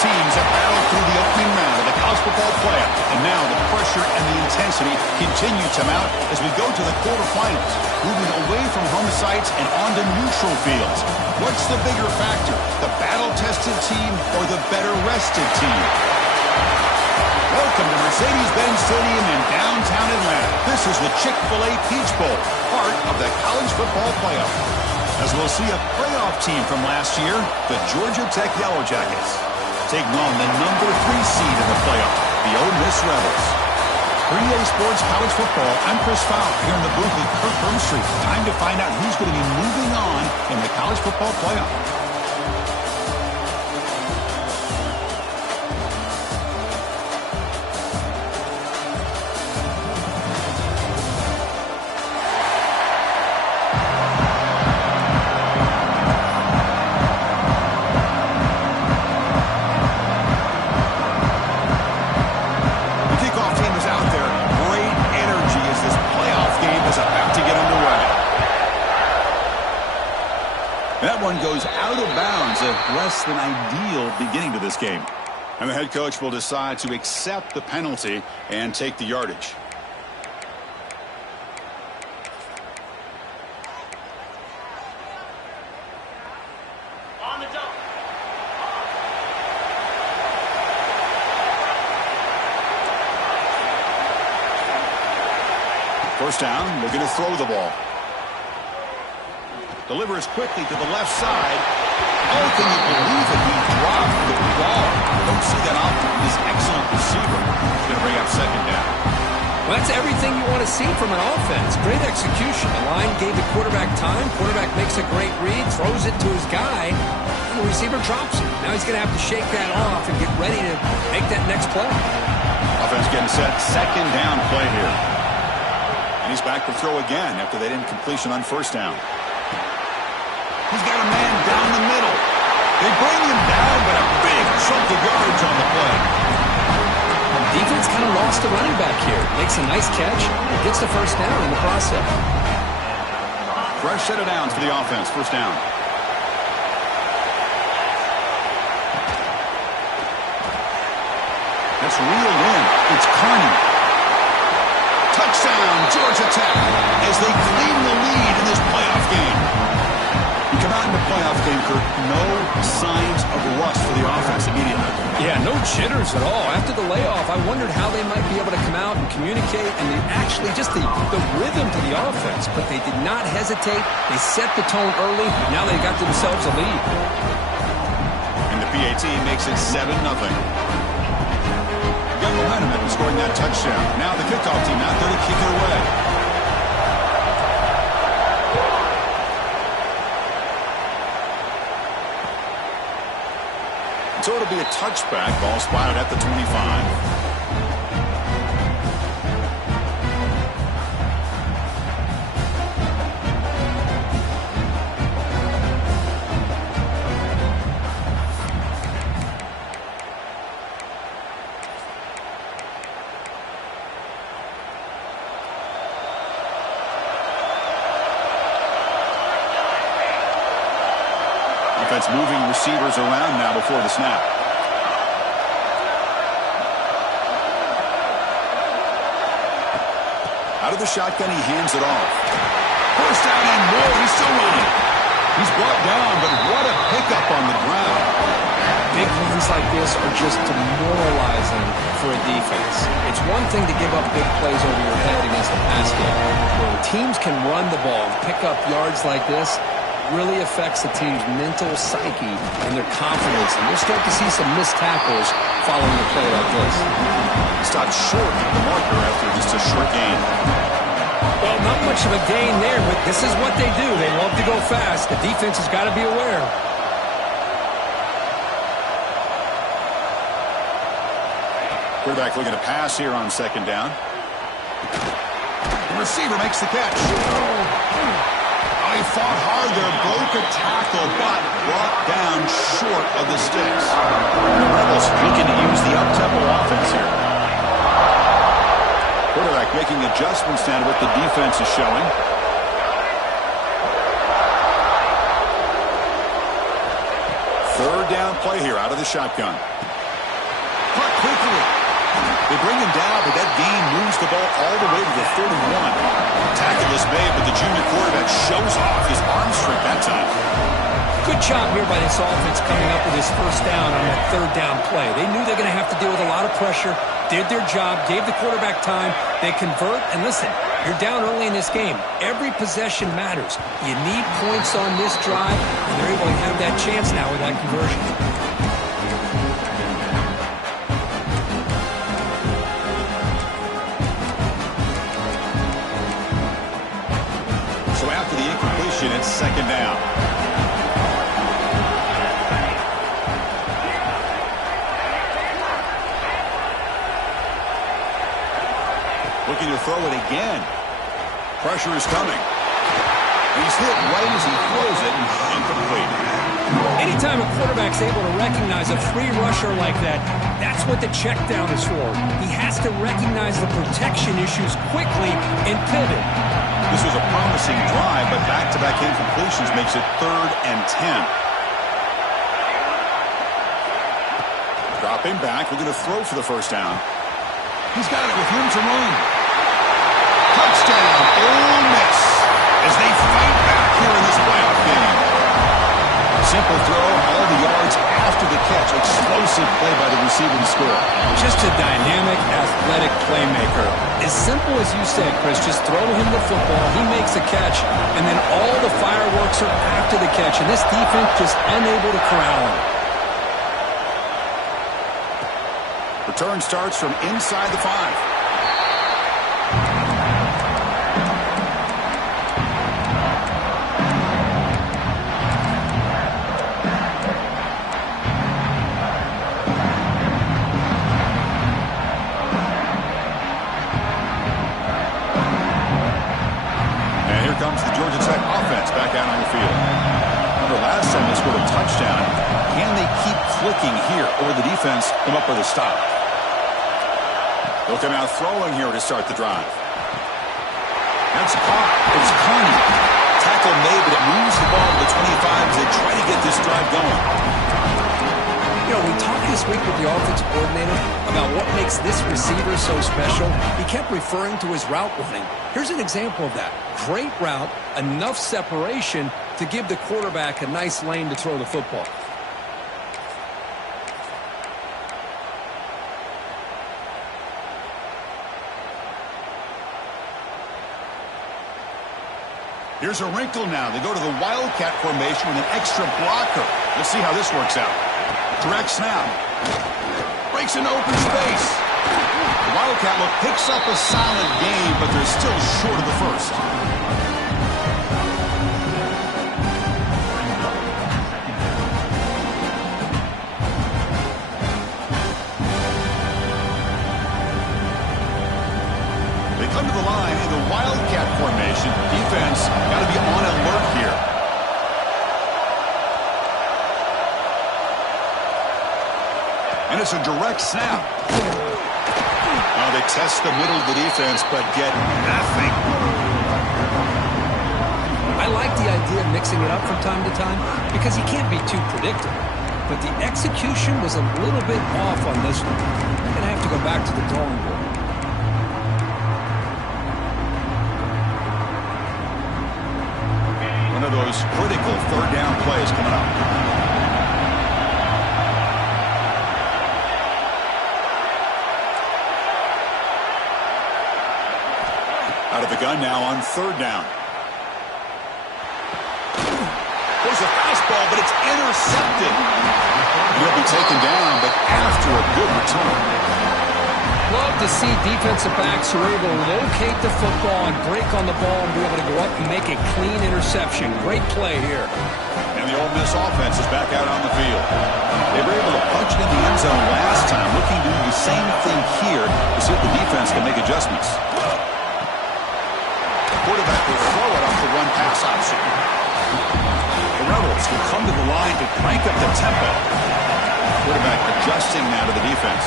teams have battled through the opening round of the college football playoff, and now the pressure and the intensity continue to mount as we go to the quarterfinals, moving away from home sites and onto neutral fields. What's the bigger factor, the battle-tested team or the better-rested team? Welcome to Mercedes-Benz Stadium in downtown Atlanta. This is the Chick-fil-A Peach Bowl, part of the college football playoff. As we'll see a playoff team from last year, the Georgia Tech Yellow Jackets, taking on the number 3 seed in the playoff, the Ole Miss Rebels. For EA Sports College Football, I'm Chris Fowler here in the booth with Kirk Broomstreet. Time to find out who's going to be moving on in the college football playoff. That one goes out of bounds, a less than ideal beginning to this game. And the head coach will decide to accept the penalty and take the yardage. On the jump. First down, they're going to throw the ball. Delivers quickly to the left side. Oh, can you believe it? He dropped the ball. Don't see that often from this excellent receiver. He's going to bring up second down. Well, that's everything you want to see from an offense. Great execution. The line gave the quarterback time. Quarterback makes a great read, throws it to his guy, and the receiver drops it. Now he's going to have to shake that off and get ready to make that next play. Offense getting set. Second down play here. And he's back to throw again after that incompletion on first down. He's got a man down the middle. They bring him down, but a big chunk of yards on the play. The defense kind of lost the running back here. Makes a nice catch and gets the first down in the process. Fresh set of downs for the offense. First down. That's reeled in. It's Carney. Touchdown, Georgia Tech, as they claim the lead in this playoff game. You come out in the playoff game, Kirk, no signs of rust for the offense immediately. Yeah, no jitters at all. After the layoff, I wondered how they might be able to come out and communicate and actually just the rhythm to the offense. But they did not hesitate. They set the tone early. Now they got themselves a lead. And the PAT makes it 7-0. Got momentum after scoring that touchdown. Now the kickoff team out there to kick it away. So it'll be a touchback. Ball spotted at the 25. Offense moving receivers around now before the snap. Out of the shotgun, he hands it off. First down and more. He's still running. He's brought down, but what a pickup on the ground. Big runs like this are just demoralizing for a defense. It's one thing to give up big plays over your head against a pass game. When teams can run the ball and pick up yards like this, really affects the team's mental psyche and their confidence. And you'll start to see some missed tackles following a play like this. Stopped short of the marker after just a short gain. Well, not much of a gain there, but this is what they do. They love to go fast. The defense has got to be aware. Quarterback looking to pass here on second down. The receiver makes the catch. He fought hard there, broke a tackle, but brought down short of the sticks. The Rebels looking to use the up-tempo offense here. Quarterback making adjustments down to what the defense is showing. Third down play here out of the shotgun. They bring him down, but that gain moves the ball all the way to the 31. Tackle is made, but the junior quarterback shows off his arm strength that time. Good job here by this offense coming up with his first down on that third down play. They knew they're going to have to deal with a lot of pressure, did their job, gave the quarterback time. They convert, and listen, you're down early in this game. Every possession matters. You need points on this drive, and they're able to have that chance now with that conversion. So after the incompletion, it's second down. Looking to throw it again. Pressure is coming. He's hit right as he throws it. Incomplete. Anytime a quarterback's able to recognize a free rusher like that, that's what the check down is for. He has to recognize the protection issues quickly and pivot. This was a promising drive, but back-to-back incompletions makes it 3rd and 10. Dropping back, looking to throw for the first down. He's got it with room to run. Touchdown, Ole Miss, as they fight back here in this playoff game. Simple throw, all the yards after the catch. Explosive play by the receiver to score. Just a dynamic, athletic playmaker. As simple as you said, Chris, just throw him the football, he makes a catch, and then all the fireworks are after the catch, and this defense just unable to corral him. Return starts from inside the 5. Comes the Georgia Tech offense back out on the field. Remember, last time they scored a touchdown. Can they keep clicking here, or the defense come up with a stop? They'll come out throwing here to start the drive. That's caught. It's Connie. Tackle made, but it moves the ball to the 25 as they try to get this drive going. You know, we talked this week with the offensive coordinator about what makes this receiver so special. He kept referring to his route running. Here's an example of that. Great route, enough separation to give the quarterback a nice lane to throw the football. Here's a wrinkle now. They go to the Wildcat formation with an extra blocker. Let's see how this works out. Direct snap. Breaks into open space. The Wildcat look picks up a solid gain, but they're still short of the first. They come to the line in the Wildcat formation. Defense got to be on alert here. And it's a direct snap. They test the middle of the defense, but get nothing. I like the idea of mixing it up from time to time because you can't be too predictable. But the execution was a little bit off on this one. They're going to have to go back to the drawing board. One of those critical third down plays coming up. Out of the gun now on third down. There's a fastball, but it's intercepted. He'll be taken down, but after a good return. Love to see defensive backs who are able to locate the football and break on the ball and be able to go up and make a clean interception. Great play here. And the Ole Miss offense is back out on the field. They were able to punch it in the end zone last time, looking to do the same thing here to see if the defense can make adjustments. Quarterback will throw it off the run-pass option. The Rebels will come to the line to crank up the tempo. Quarterback adjusting now to the defense.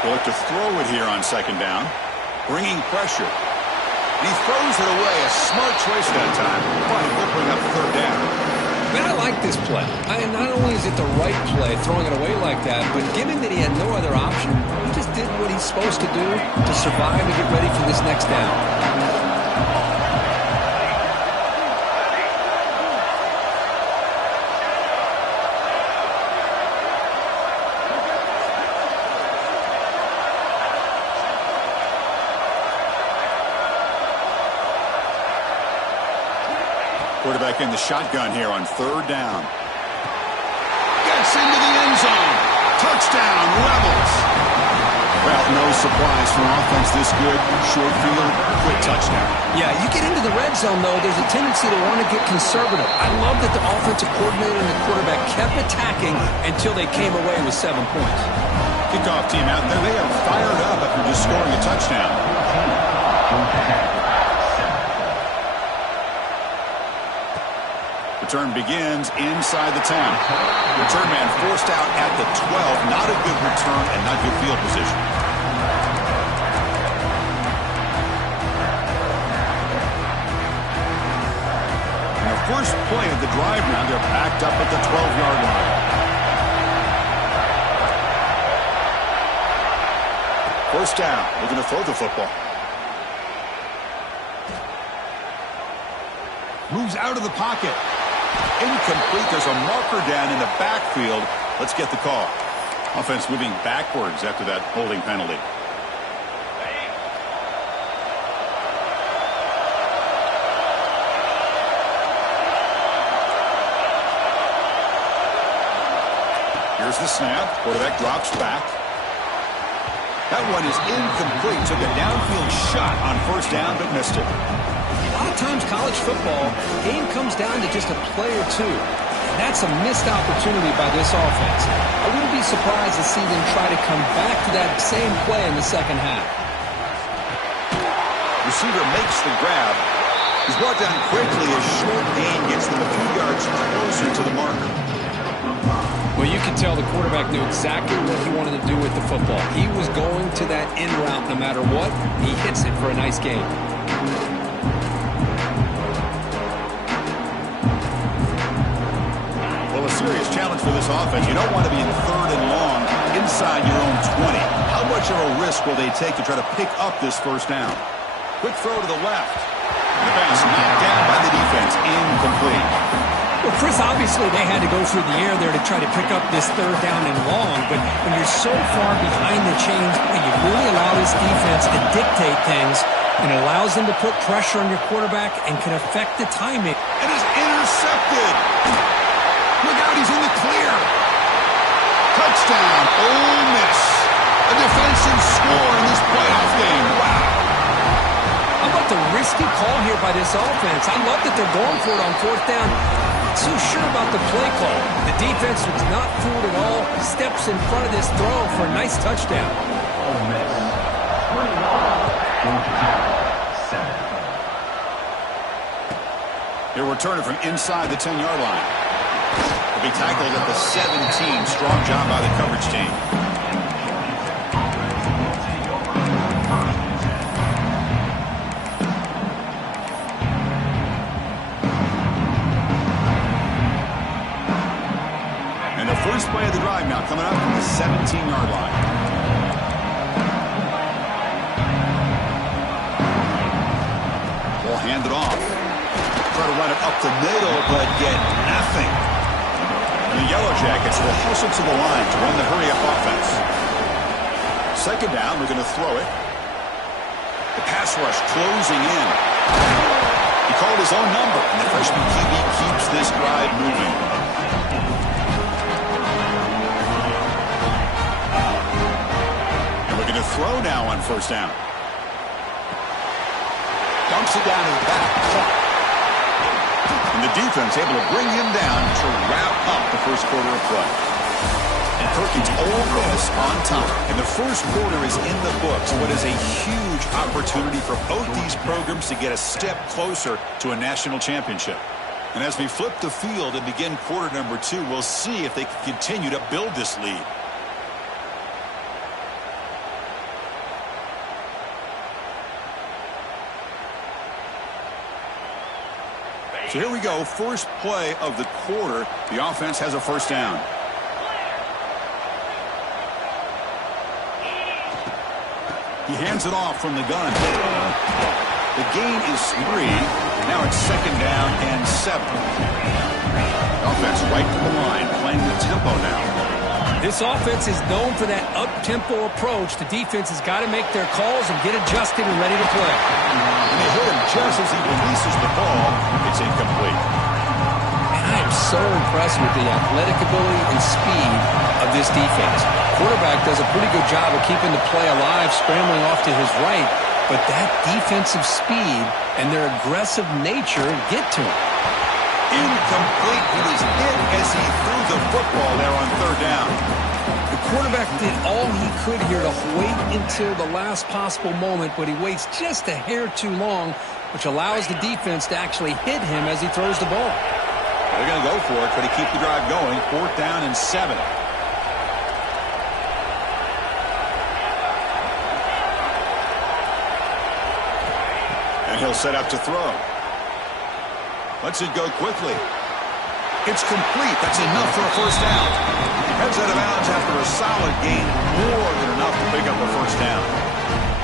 They'll look to throw it here on second down, bringing pressure. And he throws it away. A smart choice that time. But he'll bring up third down. Man, I like this play. Not only is it the right play, throwing it away like that, but given that he had no other option, he just did what he's supposed to do to survive and get ready for this next down. Quarterback in the shotgun here on third down. Gets into the end zone. Touchdown, Rebels. Well, no surprise for an offense this good. Short field, quick touchdown. Yeah, you get into the red zone, though, there's a tendency to want to get conservative. I love that the offensive coordinator and the quarterback kept attacking until they came away with 7 points. Kickoff team out there. They are fired up after just scoring a touchdown. Return begins inside the 10. Return man forced out at the 12. Not a good return and not good field position. And the first play of the drive now, they're backed up at the 12-yard line. First down. They're going to throw the football. Moves out of the pocket. Incomplete. There's a marker down in the backfield. Let's get the call. Offense moving backwards after that holding penalty. Here's the snap. Quarterback drops back. That one is incomplete. Took a downfield shot on first down, but missed it. A lot of times college football, game comes down to just a play or two. And that's a missed opportunity by this offense. I wouldn't be surprised to see them try to come back to that same play in the second half. Receiver makes the grab. He's brought down quickly as short gain gets them a few yards closer to the marker. Well, you can tell the quarterback knew exactly what he wanted to do with the football. He was going to that in route no matter what. He hits it for a nice gain. Well, a serious challenge for this offense. You don't want to be in third and long inside your own 20. How much of a risk will they take to try to pick up this first down? Quick throw to the left. The pass knocked down by the defense. Incomplete. Well, Chris, obviously they had to go through the air there to try to pick up this third down and long, but when you're so far behind the chains, you really allow this defense to dictate things, and it allows them to put pressure on your quarterback and can affect the timing. It is intercepted. Look out, he's in the clear. Touchdown, Ole Miss. A defensive score in this playoff game. Wow. How about the risky call here by this offense? I love that they're going for it on fourth down. So sure about the play call. The defense was not fooled at all. Steps in front of this throw for a nice touchdown. He'll return it from inside the 10-yard line. He'll be tackled at the 17. Strong job by the coverage team. First play of the drive now coming up from the 17-yard line. Ball handed off. Try to run it up the middle, but get nothing. And the Yellow Jackets will hustle to the line to run the hurry-up offense. Second down, we're going to throw it. The pass rush closing in. He called his own number, and the freshman QB keeps this drive moving. To throw now on first down. Dumps it down to the back. And the defense able to bring him down to wrap up the first quarter of play. And Perkins Ole Miss on top. And the first quarter is in the books. What is a huge opportunity for both these programs to get a step closer to a national championship. And as we flip the field and begin quarter number 2, we'll see if they can continue to build this lead. So here we go, first play of the quarter. The offense has a first down. He hands it off from the gun. The gain is 3. Now it's second down and 7. Offense right to the line, playing the tempo now. This offense is known for that up-tempo approach. The defense has got to make their calls and get adjusted and ready to play. And they hit him just as he releases the ball. It's incomplete. And I am so impressed with the athletic ability and speed of this defense. Quarterback does a pretty good job of keeping the play alive, scrambling off to his right. But that defensive speed and their aggressive nature get to him. Incomplete. He was hit as he threw the football there on third down. The quarterback did all he could here to wait until the last possible moment, but he waits just a hair too long, which allows the defense to actually hit him as he throws the ball. They're going to go for it. Could he keep the drive going? Fourth down and 7. And he'll set up to throw. Lets it go quickly. It's complete. That's enough for a first down. Heads out of bounds after a solid gain. More than enough to pick up a first down.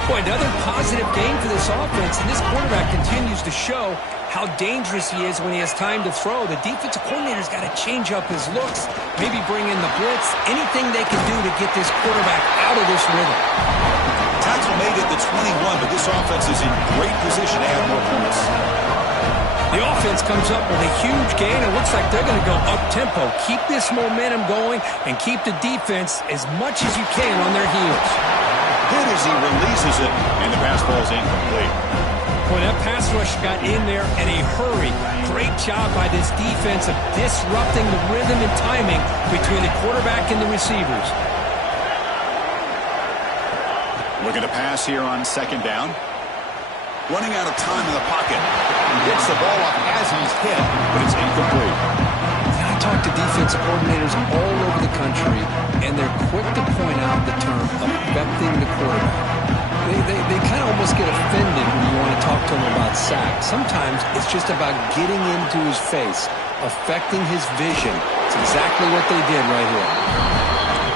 Boy, another positive game for this offense, and this quarterback continues to show how dangerous he is when he has time to throw. The defensive coordinator's got to change up his looks, maybe bring in the blitz, anything they can do to get this quarterback out of this rhythm. Tackle made it the 21, but this offense is in great position to add more points. The offense comes up with a huge gain. It looks like they're going to go up-tempo. Keep this momentum going and keep the defense as much as you can on their heels. Hit as he releases it, and the pass ball is incomplete. Boy, that pass rush got in there in a hurry. Great job by this defense of disrupting the rhythm and timing between the quarterback and the receivers. Looking to pass here on second down. Running out of time in the pocket. Gets the ball up as he's hit, but it's incomplete. I talk to defensive coordinators all over the country, and they're quick to point out the term affecting the quarterback. They kind of almost get offended when you want to talk to them about sacks. Sometimes it's just about getting into his face, affecting his vision. It's exactly what they did right here.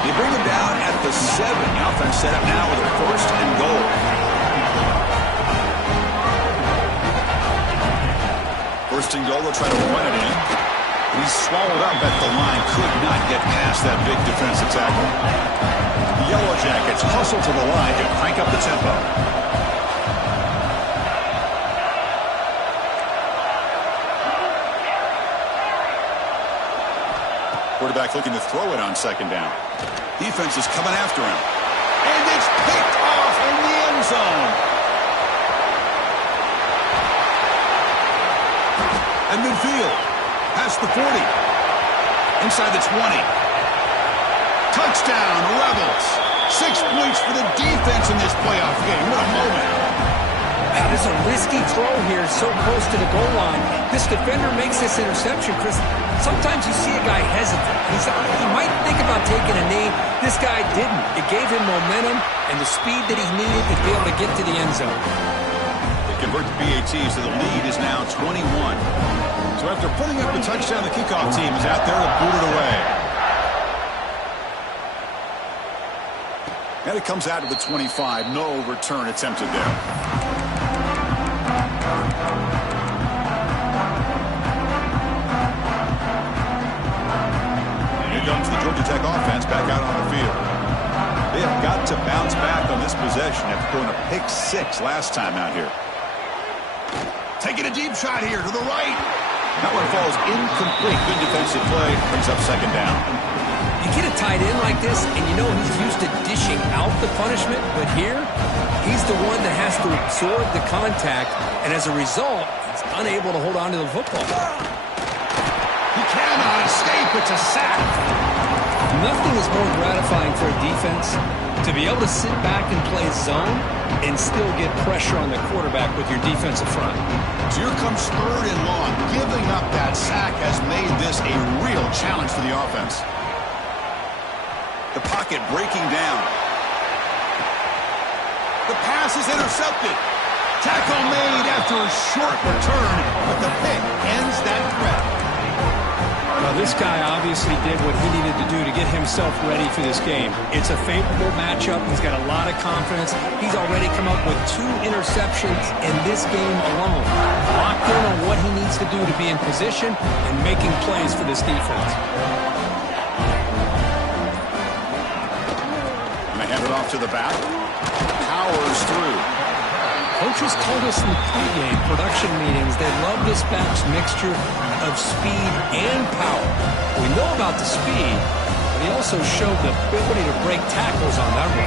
They bring him down at the 7. The offense set up now with a first and goal. First and goal, they'll try to run it in. He's swallowed up at the line. Could not get past that big defensive tackle. The Yellow Jackets hustle to the line to crank up the tempo. Quarterback looking to throw it on second down. Defense is coming after him. And it's picked off in the end zone. And midfield, past the 40, inside the 20. Touchdown, Rebels. 6 points for the defense in this playoff game. What a moment. Now, there's a risky throw here so close to the goal line. This defender makes this interception, Chris. Sometimes you see a guy hesitant. He might think about taking a knee. This guy didn't. It gave him momentum and the speed that he needed to be able to get to the end zone. They convert to PAT, so the lead is now 21. So after putting up the touchdown, the kickoff team is out there to boot it away. And it comes out to the 25. No return attempted there. Here comes the Georgia Tech offense back out on the field. They have got to bounce back on this possession after throwing a pick 6 last time out here. Taking a deep shot here to the right. That one falls incomplete. Good defensive play. Brings up second down. You get a tight end like this, and you know he's used to dishing out the punishment, but here, he's the one that has to absorb the contact, and as a result, he's unable to hold on to the football. He cannot escape. It's a sack. Nothing is more gratifying for a defense to be able to sit back and play zone and still get pressure on the quarterback with your defensive front. So here comes third and long. Giving up that sack has made this a real challenge for the offense. The pocket breaking down. The pass is intercepted. Tackle made after a short return, but the pick ends that threat. Well, this guy obviously did what he needed to do to get himself ready for this game. It's a favorable matchup. He's got a lot of confidence. He's already come up with 2 interceptions in this game alone. Locked in on what he needs to do to be in position and making plays for this defense. And they hand it off to the back. Powers through. Coaches told us in the pregame production meetings they love this back's mixture of speed and power. We know about the speed, but he also showed the ability to break tackles on that run.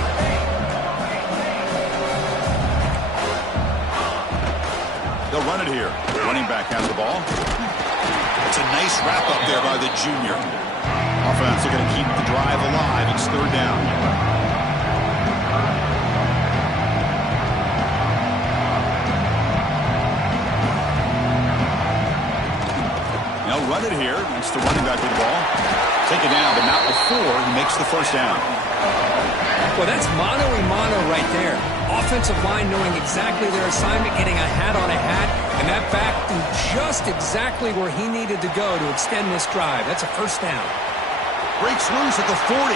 They'll run it here. The running back has the ball. It's a nice wrap up there by the junior. Offense are going to keep the drive alive. It's 3rd down. They'll run it here. That's the running back with the ball. Take it down, but not before he makes the 1st down. Well, that's mano-a-mano right there. Offensive line knowing exactly their assignment, getting a hat on a hat, and that back threw just exactly where he needed to go to extend this drive. That's a 1st down. Breaks loose at the 40.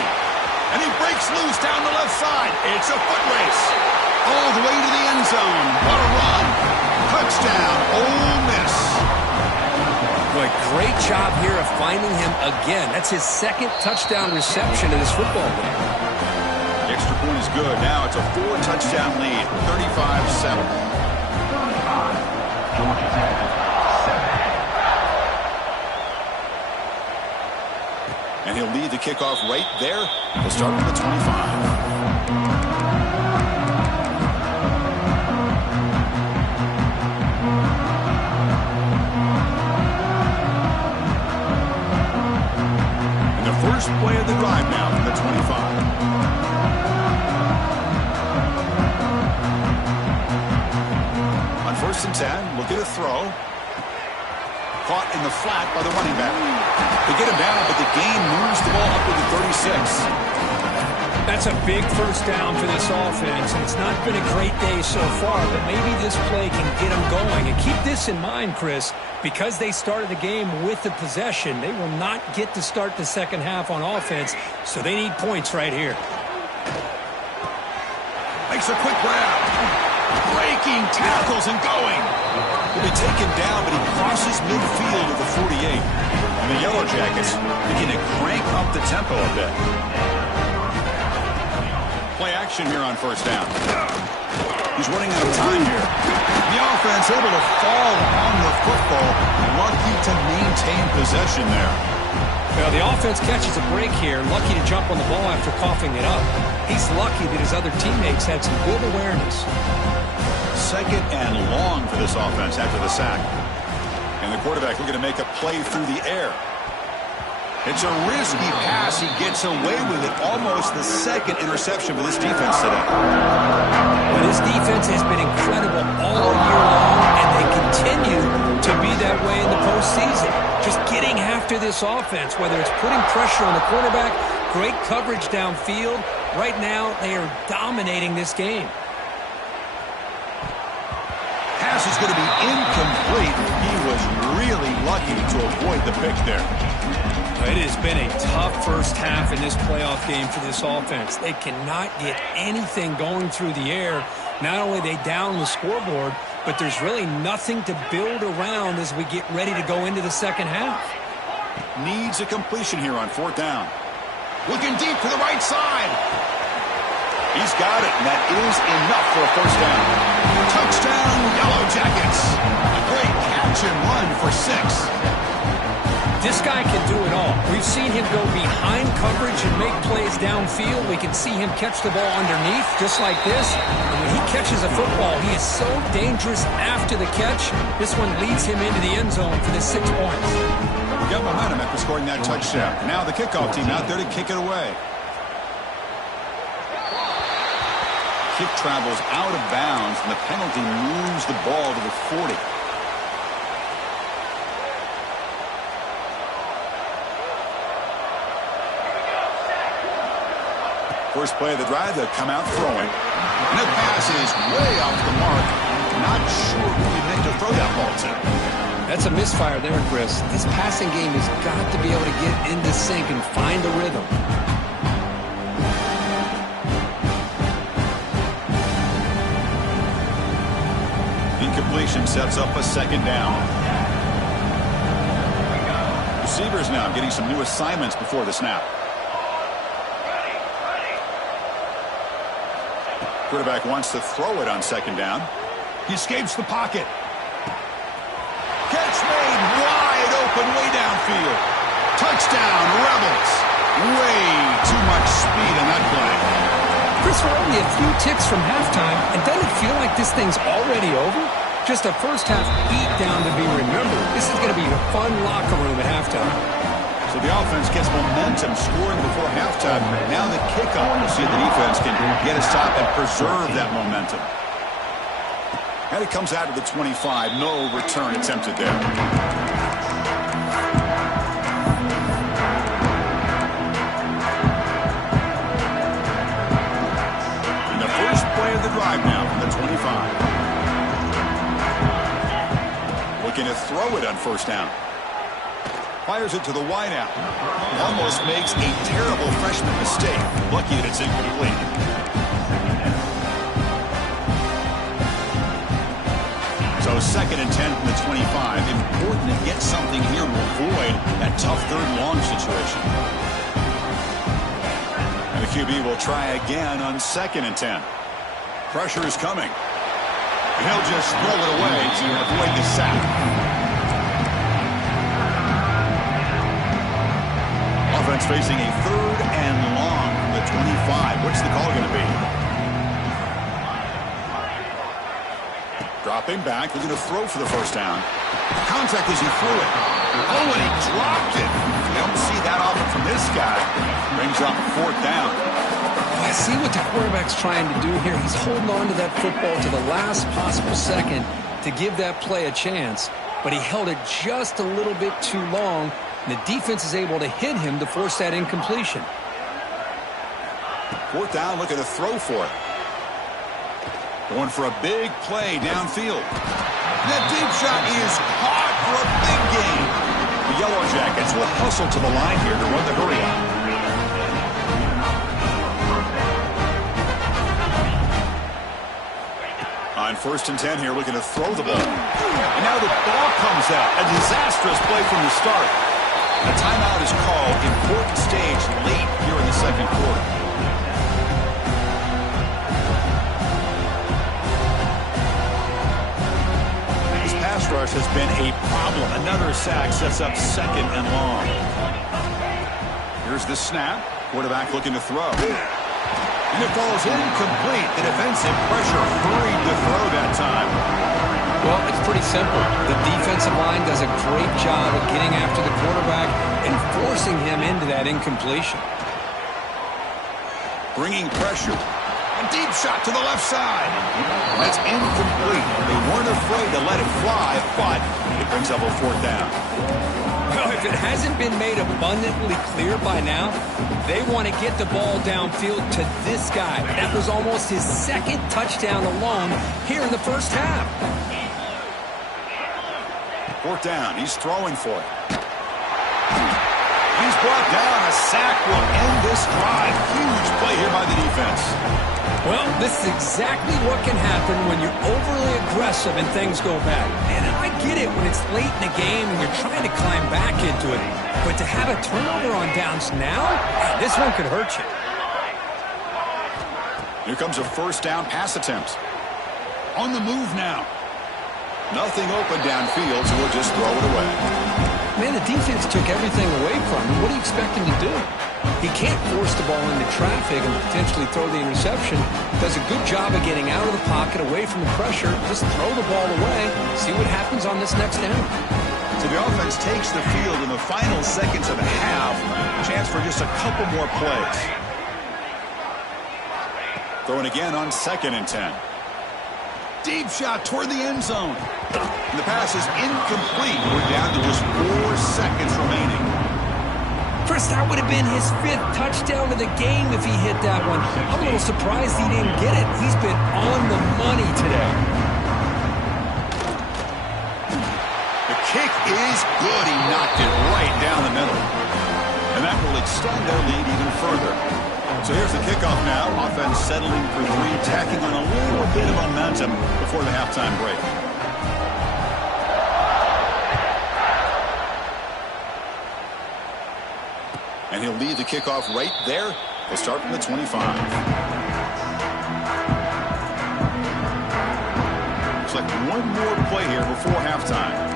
And he breaks loose down the left side. It's a foot race. All the way to the end zone. What a run. Touchdown, Ole Miss. Boy, great job here of finding him again. That's his 2nd touchdown reception in this football game. The extra point is good. Now it's a 4-touchdown lead, 35-7. And he'll lead the kickoff right there. He'll start from the 25. First play of the drive now from the 25. On 1st and 10, look at a throw. Caught in the flat by the running back. They get him down, but the gain moves the ball up to the 36. That's a big 1st down for this offense, and it's not been a great day so far, but maybe this play can get them going. And keep this in mind, Chris, because they started the game with the possession, they will not get to start the 2nd half on offense, so they need points right here. Makes a quick grab. Breaking tackles and going. He'll be taken down, but he crosses midfield at the 48. And the Yellow Jackets begin to crank up the tempo a bit. Play action here on 1st down. He's running out of time here. The offense able to fall on the football. Lucky to maintain possession there. Well, the offense catches a break here. Lucky to jump on the ball after coughing it up. He's lucky that his other teammates had some good awareness. 2nd and long for this offense after the sack. And the quarterback looking to make a play through the air. It's a risky pass. He gets away with it. Almost the 2nd interception for this defense today. Well, this defense has been incredible all year long, and they continue to be that way in the postseason. Just getting after this offense, whether it's putting pressure on the quarterback, great coverage downfield. Right now, they are dominating this game. Pass is going to be incomplete. He was really lucky to avoid the pick there. It has been a tough 1st half in this playoff game for this offense. They cannot get anything going through the air. Not only are they down the scoreboard, but there's really nothing to build around as we get ready to go into the 2nd half. Needs a completion here on 4th down. Looking deep to the right side. He's got it, and that is enough for a 1st down. Touchdown, Yellow Jackets. A great catch and run for 6. This guy can do it all. We've seen him go behind coverage and make plays downfield. We can see him catch the ball underneath just like this. And when he catches a football, he is so dangerous after the catch. This one leads him into the end zone for the 6 points. Got momentum after scoring that touchdown. Now the kickoff team out there to kick it away. Kick travels out of bounds, and the penalty moves the ball to the 40. First play of the drive, they'll come out throwing. And the pass is way off the mark. Not sure who he meant to throw that ball to. That's a misfire there, Chris. This passing game has got to be able to get into sync and find a rhythm. Incompletion sets up a second down. Receivers now getting some new assignments before the snap. Quarterback wants to throw it on second down. He escapes the pocket. Catch made wide open way downfield. Touchdown, Rebels. Way too much speed in that play. Chris, we're only a few ticks from halftime, and doesn't it feel like this thing's already over? Just a first-half beatdown to be remembered. This is going to be a fun locker room at halftime. So the offense gets momentum scoring before halftime. Now the kickoff. We'll see if the defense can get a stop and preserve that momentum. And it comes out to the 25. No return attempted there. And the first play of the drive now from the 25. Looking to throw it on first down. Fires it to the wideout. Almost makes a terrible freshman mistake. Lucky that it's incomplete. So 2nd and 10 from the 25. Important to get something here to avoid that tough third and long situation. And the QB will try again on 2nd and 10. Pressure is coming. And he'll just throw it away to avoid the sack. Offense facing a 3rd and long from the 25. What's the call going to be? Dropping back, looking to throw for the first down. Contact as he threw it. Oh, and he dropped it. You don't see that often from this guy. Brings up 4th down. I see what the quarterback's trying to do here. He's holding on to that football to the last possible second to give that play a chance, but he held it just a little bit too long, and the defense is able to hit him to force that incompletion. 4th down, looking to throw for it. Going for a big play downfield. That deep shot is caught for a big gain. The Yellow Jackets will hustle to the line here to run the hurry up. On 1st and 10 here, looking to throw the ball. And now the ball comes out. A disastrous play from the start. A timeout is called. Important stage late here in the 2nd quarter. This pass rush has been a problem. Another sack sets up 2nd and long. Here's the snap. Quarterback looking to throw. And it falls incomplete. The defensive pressure hurried the throw that time. Well, it's pretty simple. The defensive line does a great job of getting after the quarterback and forcing him into that incompletion. Bringing pressure. A deep shot to the left side. That's incomplete. They weren't afraid to let it fly, but it brings up a 4th down. Well, if it hasn't been made abundantly clear by now, they want to get the ball downfield to this guy. That was almost his 2nd touchdown alone here in the first half. 4th down. He's throwing for it. He's brought down. A sack will end this drive. Huge play here by the defense. Well, this is exactly what can happen when you're overly aggressive and things go bad. And I get it when it's late in the game and you're trying to climb back into it. But to have a turnover on downs now, this one could hurt you. Here comes a 1st down pass attempt. On the move now. Nothing open downfield, so we'll just throw it away. Man, the defense took everything away from him. What do you expect him to do? He can't force the ball into traffic and potentially throw the interception. Does a good job of getting out of the pocket, away from the pressure. Just throw the ball away. See what happens on this next down. So the offense takes the field in the final seconds of the half. Chance for just a couple more plays. Throwing again on 2nd and 10. Deep shot toward the end zone. And the pass is incomplete. We're down to just 4 seconds remaining. Chris, that would have been his 5th touchdown of the game if he hit that one. I'm a little surprised he didn't get it. He's been on the money today. kick is good. He knocked it right down the middle. And that will extend their lead even further. So here's the kickoff now. Offense settling for three, tacking on a little bit of momentum before the halftime break. And he'll lead the kickoff right there. They'll start from the 25. Looks like one more play here before halftime.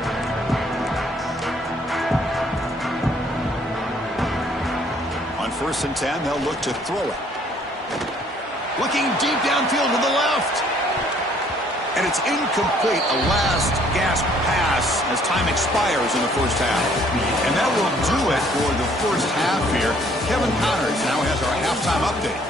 On 1st and 10, they'll look to throw it. Looking deep downfield to the left. And it's incomplete, a last gasp pass as time expires in the first half. And that will do it for the first half here. Kevin Connors now has our halftime update.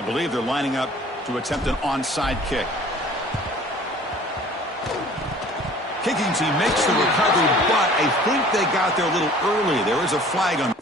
I believe they're lining up to attempt an onside kick. Kicking team makes the recovery, but I think they got there a little early. There is a flag on.